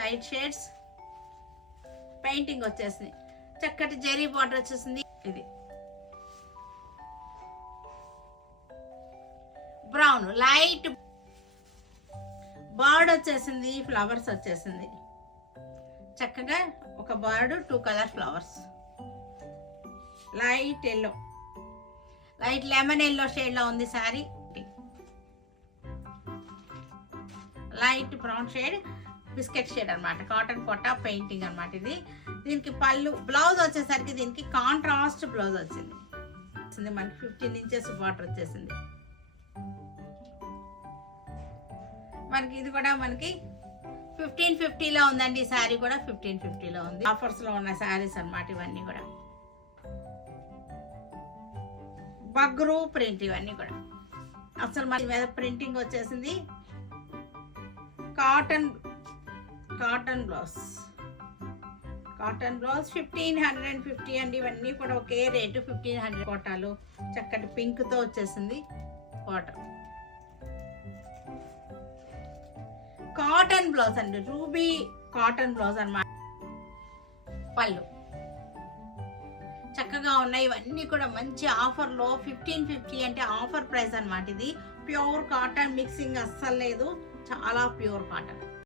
Light shades painting వచ్చేసింది. చక్కటి zari border వచ్చేసింది. ఇది బ్రౌన్ లైట్ బర్డ్ వచ్చేసింది. ఫ్లవర్స్ వచ్చేసింది. చక్కగా ఒక bird 2 colour flowers. Light yellow, light lemon yellow shade లో ఉంది sari. Light brown shade, biscuit shade అన్నమాట. కాటన్ కోటా పెయింటింగ్ అన్నమాట ఇది. దీనికి పళ్ళు, బ్లౌజ్ వచ్చేసరికి దీనికి కాంట్రాస్ట్ బ్లౌజ్ వచ్చింది. మనకి 15 ఇంచెస్ బార్డర్ వచ్చేసింది. మనకి ఇది కూడా మనకి 1550లో ఉందండి. ఈ శారీ కూడా 1550లో ఉంది. ఆఫర్స్ లో ఉన్న శారీస్ అన్నమాట ఇవన్నీ కూడా. బగ్రూ ప్రింట్ ఇవన్నీ కూడా అసలు మన మీద ప్రింటింగ్ వచ్చేసింది. కాటన్ బ్లౌజ్ 1550 అండి. ఇవన్నీ కూడా ఒకే రేటు 1500. కోటాలు చక్కటి పింక్ తో వచ్చేసింది. కాటన్ బ్లౌజ్ అండి, రూబీ కాటన్ బ్లౌజ్ అన్నమాట. పళ్ళు చక్కగా ఉన్నాయి. ఇవన్నీ కూడా మంచి ఆఫర్ లో 1550 అంటే ఆఫర్ ప్రైస్ అన్నమాట. ఇది ప్యూర్ కాటన్, మిక్సింగ్ అస్సలు లేదు. చాలా ప్యూర్ కాటన్.